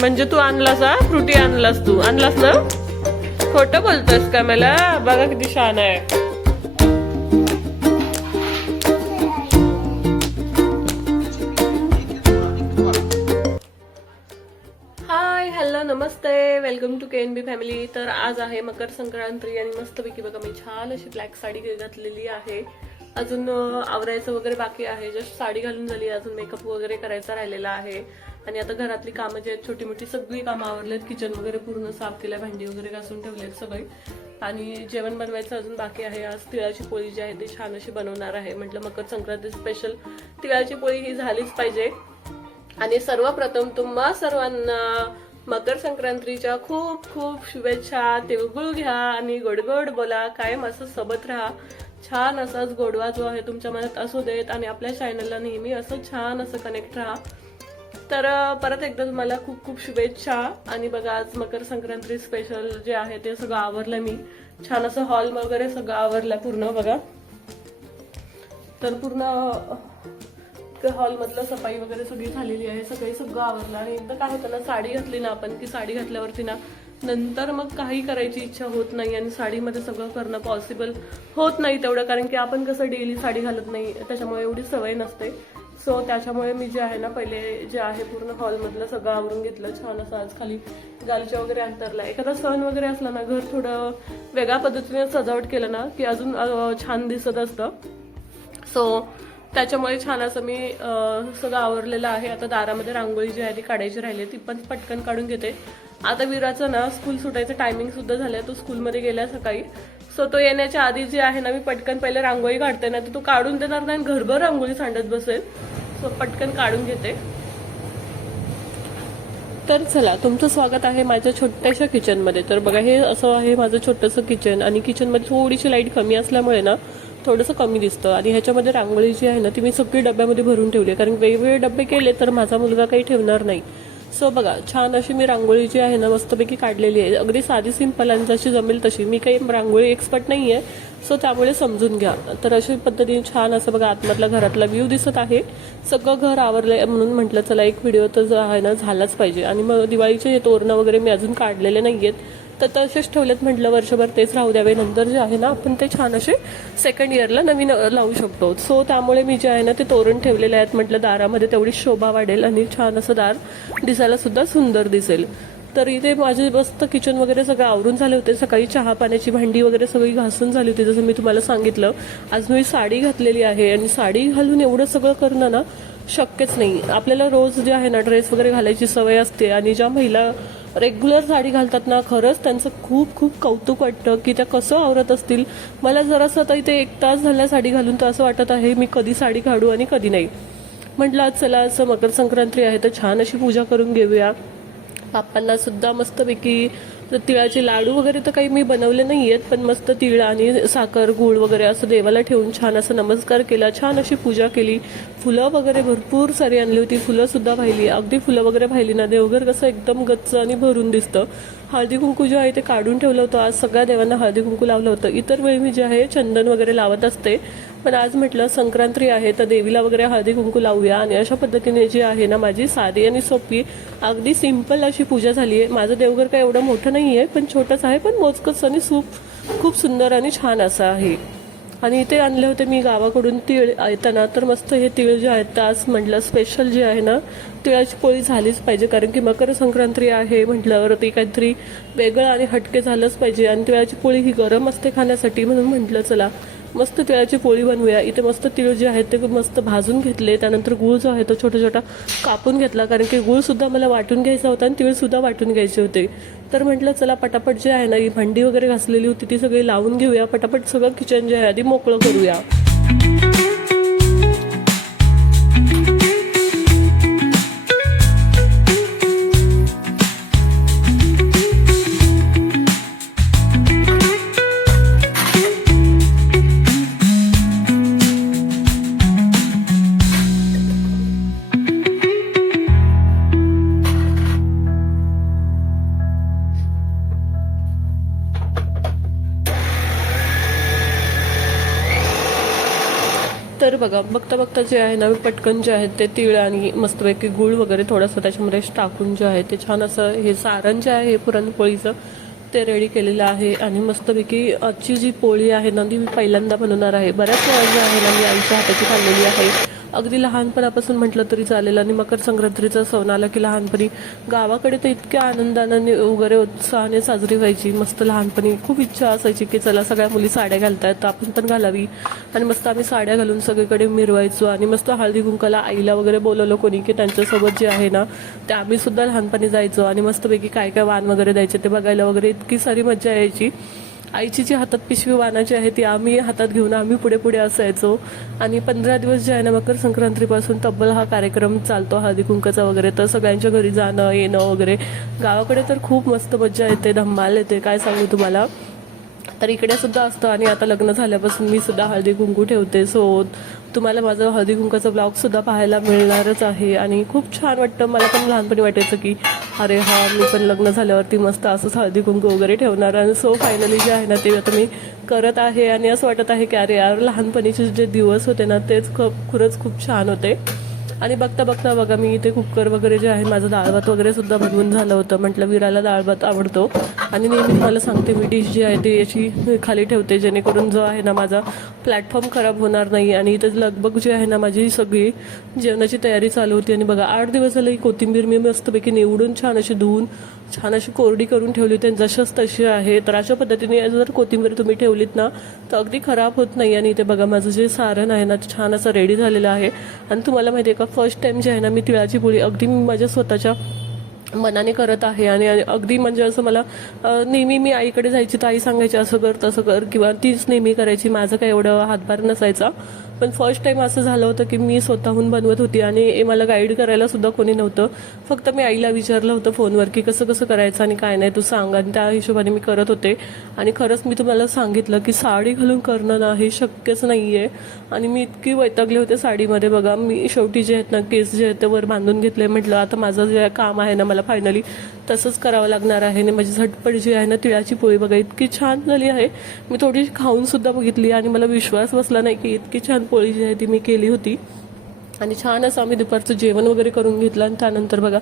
म्हणजे तू आणलास हा? फ्रुटी आणलास तू. आणलास ना? खोटं बोलतोस का मला? बघा किती छान आहे. Hi hello Namaste. Welcome to K N B family तर आज आहे मकर संक्रांती आणि मस्तपैकी बघा मी छान अशी ब्लॅक साडी घातलेली आहे. अजून आवरायचं वगैरे बाकी आहे. जस्ट साडी घालून झाली. अजून मेकअप वगैरे करायचा राहिलेला आहे. आणि आता घरातली कामं जी आहेत छोटी मोठी सगळी कामं आवरलेत. किचन वगैरे पूर्ण साफ केलं भांडी वगैरे घासून ठेवलेत सगळे. आणि जेवण बनवायचं अजून बाकी आहे. आज तिळाची पोळी जी आहे ती छान अशी बनवणार आहे. म्हटलं मकर संक्रांती स्पेशल तिळाची पोळी ही झालीच पाहिजे. आणि सर्वप्रथम तुम्हा सर्वांना मकर संक्रांतीच्या खूप खूप शुभेच्छा. तिळगुळ घ्या आणि गोडगोड बोला. कायम असं सोबत राहा. छान असाच गोडवा जो आहे तुमच्या मनात असू देत आणि आपल्या चॅनलला नेहमी असं छान असं कनेक्ट राहा. तर परत एकदा तुम्हाला खूप खूप शुभेच्छा. आणि बघा आज मकर संक्रांती स्पेशल जे आहे ते सगळं आवरलं मी. छान असं हॉल वगैरे सगळं आवरलं पूर्ण बघा. तर पूर्ण हॉलमधलं सफाई वगैरे सगळी झालेली आहे. सगळी सगळं आवरलं. आणि एकदा काय होतं ना साडी घातली ना आपण की साडी घातल्यावरती ना नंतर मग काही करायची इच्छा होत नाही आणि साडीमध्ये सगळं करणं पॉसिबल होत नाही तेवढं. कारण की आपण कसं डेली साडी घालत नाही त्याच्यामुळे एवढी सवय नसते. सो त्याच्यामुळे मी जे आहे ना पहिले जे आहे पूर्ण हॉलमधलं सगळं आवरून घेतलं छान असं. आज खाली गालच्या वगैरे अंतरला. एखादा सण वगैरे असला ना घर थोडं वेगळ्या पद्धतीने सजावट केलं ना की अजून छान दिसत असतं. सो त्याच्यामुळे छान असं मी सगळं आवरलेलं आहे. आता दारामध्ये रांगोळी जी आहे ती काढायची राहिली ती पण पटकन काढून घेते. आता विराचं ना स्कूल सुटायचं टायमिंग सुद्धा झालं तो स्कूलमध्ये गेला सकाळी. सो तो येण्याच्या आधी जे आहे ना मी पटकन पहिले रांगोळी काढते ना तर तो काढून देणार नाही घरभर रांगोळी सांडत बसेल. सो पटकन काढून घेते. तर चला तुमचं स्वागत आहे माझ्या छोट्याशा किचनमध्ये. तर बघा हे असं आहे माझं छोटंसं किचन आणि किचनमध्ये थोडीशी लाइट कमी असल्यामुळे ना थोडंसं कमी दिसतं. आणि ह्याच्यामध्ये रांगोळी जी आहे ना ती मी सगळी डब्यामध्ये भरून ठेवली आहे. कारण वेगवेगळे डबे केले तर माझा मुलगा काही ठेवणार नाही. सो बघा छान अशी मी रांगोळी जी आहे ना मस्तपैकी काढलेली आहे. अगदी साधी सिंपल आणि जशी जमेल तशी. मी काही रांगोळी एक्सपर्ट नाही आहे सो त्यामुळे समजून घ्या. तर अशा पद्धतीने छान असं बघा आतमधला घरातला व्ह्यू दिसत आहे. सगळं घर आवरलंय म्हणून म्हटलं चला एक व्हिडिओ तर आहे ना झालाच पाहिजे. आणि मग दिवाळीचे तोरणं वगैरे मी अजून काढलेले नाही आहेत तर तसेच ठेवलेत म्हटलं वर्षभर तेच राहू द्यावे नंतर जे आहे ना आपण ते छान असे सेकंड इयरला नवीन लावू शकतो. सो त्यामुळे मी जे आहे ना ते तोरण ठेवलेले आहेत म्हटलं दारामध्ये तेवढी शोभा वाढेल आणि छान असं दार दिसायला सुद्धा सुंदर दिसेल. तर इथे माझे मस्त किचन वगैरे सगळं आवरून झाले होते. सकाळी चहा पाण्याची भांडी वगैरे सगळी घासून झाली होती जसं मी तुम्हाला सांगितलं. आज मी साडी घातलेली आहे आणि साडी घालून एवढं सगळं करणं ना शक्यच नाही. आपल्याला रोज जे आहे ना ड्रेस वगैरे घालायची सवय असते आणि ज्या महिला रेग्युलर साडी घालतात ना खरंच त्यांचं खूप खूप कौतुक वाटतं की त्या कसं आवरत असतील. मला जरासं आता इथे एक तास झाल्या साडी घालून तर असं वाटत आहे मी कधी साडी काढू आणि कधी नाही. म्हटलं आज चला असं मकर संक्रांती आहे तर छान अशी पूजा करून घेऊया. बाप्पांना सुद्धा मस्तपैकी तर तिळाचे लाडू वगैरे तर काही मी बनवले नाही आहेत पण मस्त तिळ आणि साखर गूळ वगैरे असं देवाला ठेवून छान असं नमस्कार केला छान अशी पूजा केली. फुलं वगैरे भरपूर सारी आणली होती फुलंसुद्धा वाहिली अगदी फुलं वगैरे वाहिली ना देवघर कसं एकदम गच्च आणि भरून दिसतं. हळदी कुंकू जे आहे ते काढून ठेवलं होतं आज सगळ्या देवांना हळदी कुंकू लावलं होतं. इतर वेळी मी जे आहे चंदन वगैरे लावत असते. पण आज म्हटलं संक्रांती आहे तर देवीला वगैरे हळदी कुंकू लावूया आणि अशा पद्धतीने जी आहे ना माझी साधी आणि सोपी अगदी सिंपल अशी पूजा झाली आहे. माझं देवघर काय एवढं मोठं नाही आहे पण छोटंच आहे पण मोजकच आणि सूप खूप सुंदर आणि छान असं आहे. आणि इथे आणले होते मी गावाकडून तीळ येताना तर मस्त हे तीळ जे आहेत आज म्हटलं स्पेशल जे आहे ना तिळाची पोळी झालीच पाहिजे कारण की मकर संक्रांती आहे म्हटल्यावर ते काहीतरी वेगळं आणि हटके झालंच पाहिजे. आणि तिळाची पोळी ही गरम असते खाण्यासाठी म्हणून म्हटलं चला मस्त तिळाची पोळी बनवूया. इथे मस्त तिळ जे आहेत ते मस्त भाजून घेतले. त्यानंतर गूळ जो आहे तो छोटा छोटा कापून घेतला. कारण की गुळसुद्धा मला वाटून घ्यायचा होता आणि तिळसुद्धा वाटून घ्यायचे होते. तर म्हटलं चला पटापट जे आहे ना ही भांडी वगैरे घासलेली होती ती सगळी लावून घेऊया. पटापट सगळं किचन जे आहे आधी मोकळं करूया. बघा बघता बघता जे आहे ना पटकन जे आहे ते तीळ आणि मस्तपैकी गुळ वगैरे थोडंसं त्याच्यामध्ये टाकून जे आहे ते छान असं हे सारण जे आहे पुरणपोळीचं ते रेडी केलेलं आहे आणि मस्तपैकी आजची जी पोळी आहे ना ती मी पहिल्यांदा बनवणार आहे. बऱ्याच वेळा जे आहे ना मी आईच्या हाताची खाल्लेली आहे. अगदी लहानपणापासून म्हटलं तरी चालेल. आणि मकर संक्रांतीचा सण आला की लहानपणी गावाकडे तर इतक्या आनंदाने वगैरे उत्साहाने साजरी व्हायची. मस्त लहानपणी खूप इच्छा असायची की चला सगळ्या मुली साड्या घालतायत तर आपण पण घालावी. आणि मस्त आम्ही साड्या घालून सगळीकडे मिरवायचो आणि मस्त हळदी कुंकाला आईला वगैरे बोलवलं कोणी की त्यांच्यासोबत जे आहे ना ते आम्ही सुद्धा लहानपणी जायचो. आणि मस्तपैकी काय काय वाण वगैरे द्यायचे ते बघायला वगैरे इतकी सारी मजा यायची. आईची जी हातात पिशवी वाणाची आहे ती आम्ही हातात घेऊन आम्ही पुढे पुढे असायचो. आणि पंधरा दिवस जे आहे ना मकर संक्रांतीपासून तब्बल हा कार्यक्रम चालतो हळदी कुंकाचा वगैरे. तर सगळ्यांच्या घरी जाणं येणं वगैरे. गावाकडे तर खूप मस्त मज्जा येते धम्माल येते. काय सांगू तुम्हाला? तर इकडे सुद्धा असतं आणि आता लग्न झाल्यापासून मी सुद्धा हळदी कुंकू ठेवते सो तुम्हाला माझं हळदी कुंकाचा ब्लॉग सुद्धा पाहायला मिळणारच आहे. आणि खूप छान वाटतं. मला पण लहानपणी वाटायचं की अरे हा मी पण लग्न झाल्यावरती मस्त असंच हळदी कुंकू वगैरे ठेवणार. आणि सो फायनली जे आहे ना ते आता मी करत आहे. आणि असं वाटत आहे की अरे यार लहानपणीचे जे दिवस होते ना तेच खूप खरंच खूप छान होते. आणि बघता बघता बघा मी इथे कुकर वगैरे जे आहे माझं डाळभात वगैरे सुद्धा बनवून झालं होतं. म्हटलं विराला डाळभात आवडतो. आणि नेहमी तुम्हाला सांगते मी डिश जी आहे ती याची खाली ठेवते जेणेकरून जो आहे ना माझा प्लॅटफॉर्म खराब होणार नाही. आणि इथे लगबग जी आहे ना माझी सगळी जेवणाची तयारी चालू होती. आणि बघा आठ दिवस झालं ही कोथिंबीर मी मस्तपैकी निवडून छान अशी धुवून छान अशी कोरडी करून ठेवली होती आणि जशाच तशी आहे तर अशा पद्धतीने जर कोथिंबीर तुम्ही ठेवलीत ना तर अगदी खराब होत नाही. आणि इथे बघा माझं जे सारण आहे ना ते छान असं रेडी झालेलं आहे. आणि तुम्हाला माहिती आहे का फर्स्ट टाईम जे आहे ना मी तिळाची पोळी अगदी मी माझ्या स्वतःच्या मनाने करत आहे. आणि अगदी म्हणजे असं मला नेहमी मी आईकडे जायची तर आई सांगायची असं कर तसं कर किंवा तीच नेहमी करायची माझं काय एवढं हातभार नसायचा. पण फर्स्ट टाइम असं झालं होतं की मी स्वतःहून बनवत होती आणि मला गाईड करायला सुद्धा कोणी नव्हतं. फक्त मी आईला विचारलं होतं फोनवर की कसं कसं करायचं आणि काय नाही तू सांग. आणि त्या हिशोबाने मी करत होते. आणि खरंच मी तुम्हाला सांगितलं की साडी घालून करणं ना हे शक्यच नाही आहे आणि मी इतकी वैतागले होते साडीमध्ये. बघा मी शेवटी जे आहेत ना केस जे आहेत ते वर बांधून घेतले. म्हटलं आता माझं जे काम आहे ना मला फायनली तसंच करावं लागणार आहे. आणि माझी झटपट जी आहे ना तिळाची पोळी बघा इतकी छान झाली आहे. मी थोडीशी खाऊनसुद्धा बघितली आणि मला विश्वास बसला नाही की इतकी छान पोळी जी आहे ती मी केली होती. आणि छान असं आम्ही दुपारचं जेवण वगैरे करून घेतलं आणि त्यानंतर बघा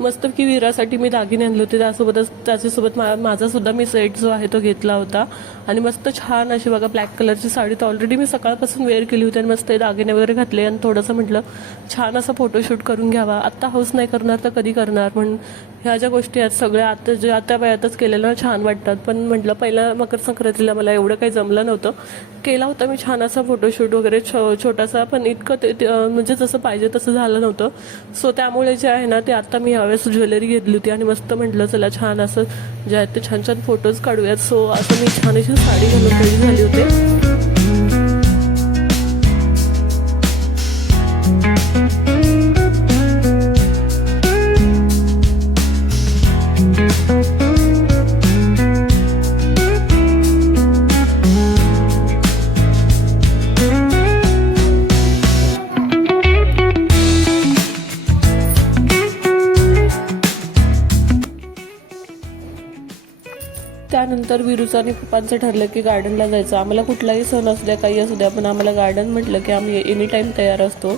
मस्त की विरासाठी मी दागिने आणले होते. त्यासोबतच त्याच्यासोबत मा माझासुद्धा मी सेट जो आहे तो घेतला होता. आणि मस्त छान अशी बघा ब्लॅक कलरची साडी तर ऑलरेडी मी सकाळपासून वेअर केली होती आणि मस्त दागिने वगैरे घातले. आणि थोडंसं म्हटलं छान असा फोटोशूट करून घ्यावा. आत्ता हाऊस नाही करणार तर कधी करणार? म्हणून ह्या ज्या गोष्टी आहेत सगळ्या आता जे आता वयातच केलेल्या छान वाटतात. पण म्हटलं पहिला मकर संक्रांतीला मला एवढं काही जमलं नव्हतं. केला होता मी छान असा फोटोशूट वगैरे छो छोटासा पण इतकं ते म्हणजे जसं पाहिजे तसं झालं नव्हतं. सो त्यामुळे जे आहे ना ते आता मी यावेळेस ज्वेलरी घेतली होती आणि मस्त म्हटलं चला छान असं जे आहेत ते छान छान फोटोज काढूयात. सो असं मी छान अशी साडी घालून झाली होते. त्यानंतर विरूचं आणि पप्पांचं ठरलं की गार्डनला जायचं. आम्हाला कुठलाही सण असू द्या काही असू द्या पण आम्हाला गार्डन म्हटलं की आम्ही एनी टाईम तयार असतो.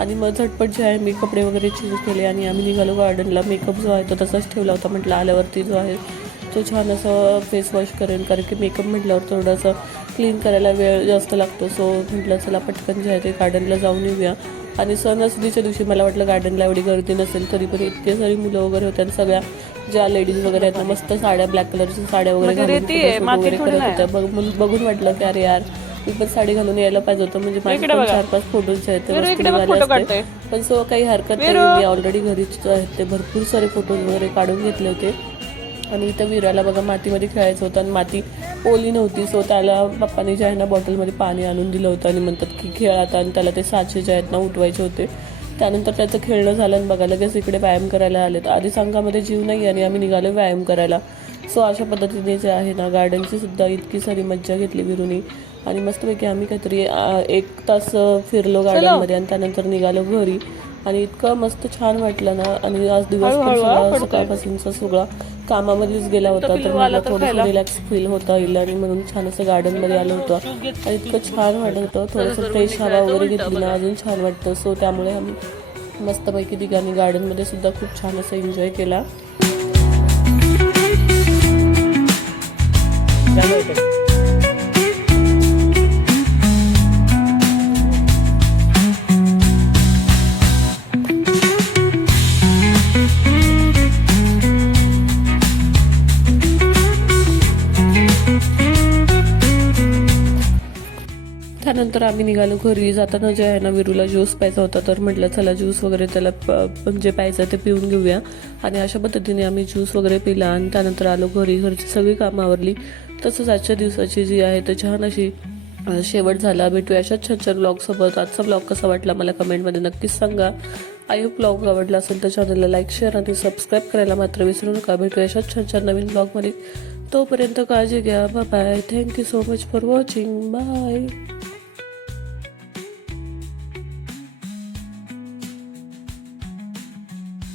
आणि मग झटपट जे आहे मी कपडे वगैरे चेंज केले आणि आम्ही निघालो गार्डनला. मेकअप जो आहे तो तसाच ठेवला होता म्हटलं आल्यावरती जो आहे तो छान असं फेस वॉश करेन. कारण की मेकअप म्हटल्यावर थोडंसं क्लीन करायला वेळ जास्त लागतो. सो म्हटलं चला पटकन जे आहे ते गार्डनला जाऊन येऊया. आणि सणासुदीच्या दिवशी मला वाटलं गार्डनला एवढी गर्दी नसेल तरी पण इतके सारी मुलं वगैरे होते आणि सगळ्या ज्या लेडीज वगैरे आहेत ना मस्त साड्या ब्लॅक कलरच्या साड्या वगैरे करत होत्या. बघून वाटलं की अरे यार मी पण साडी घालून यायला पाहिजे होतं. म्हणजे माझे पण चार पाच फोटोज जे आहेत. पण सो काही हरकत नाही. मी ऑलरेडी घरीच आहेत ते भरपूर सारे फोटोज वगैरे काढून घेतले होते. आणि इथं विराला बघा मातीमध्ये खेळायचं होतं आणि माती ओली नव्हती सो त्याला पप्पाने जे आहे ना बॉटलमध्ये पाणी आणून दिलं होतं आणि म्हणतात की खेळात आणि त्याला ते साचे जे आहेत ना उठवायचे होते. त्यानंतर त्याचं खेळणं झालं आणि बघा लगेच इकडे व्यायाम करायला आलेत. आधी संघामध्ये जीव नाही आणि आम्ही निघालो व्यायाम करायला. सो अशा पद्धतीने जे आहे ना गार्डनची सुद्धा इतकी सारी मज्जा घेतली विरुनी. आणि मस्तपैकी आम्ही काहीतरी एक तास फिरलो गार्डनमध्ये आणि त्यानंतर निघालो घरी. आणि इतकं मस्त छान वाटलं ना. आणि आज दिवस पण सगळा सकाळपासूनचा सगळा. कामामध्येच गेला होता तर मला थोडंसं रिलॅक्स फील होता येईल आणि म्हणून छान असं गार्डनमध्ये आलो होतो. आणि इतकं छान वाटत होतं. थोडंसं फ्रेश हवा वगैरे घेतली ना अजून छान वाटतं. सो त्यामुळे आम्ही मस्तपैकी ठिकाणी गार्डनमध्ये सुद्धा खूप छान असं एन्जॉय केला. त्यानंतर आम्ही निघालो घरी. जाताना जे आहे ना विरूला ज्यूस प्यायचा होता तर म्हटलं चला ज्यूस वगैरे त्याला प- जे म्हणजे प्यायचं ते पिऊन घेऊया. आणि अशा पद्धतीने आम्ही ज्यूस वगैरे पिला आणि त्यानंतर आलो घरी. घरची सगळी कामं आवरली. तसंच आजच्या दिवसाची जी आहे तर छान अशी शेवट झाला. भेटूया अशाच छान छान ब्लॉगसोबत आजचा ब्लॉग कसा वाटला मला कमेंटमध्ये नक्कीच सांगा. आई ब्लॉग आवडला असेल तर चॅनलला लाईक शेअर आणि सबस्क्राईब करायला मात्र विसरू नका. भेटूया अशाच छान छान नवीन ब्लॉगमध्ये तोपर्यंत काळजी घ्या. Bye thank you so much for watching bye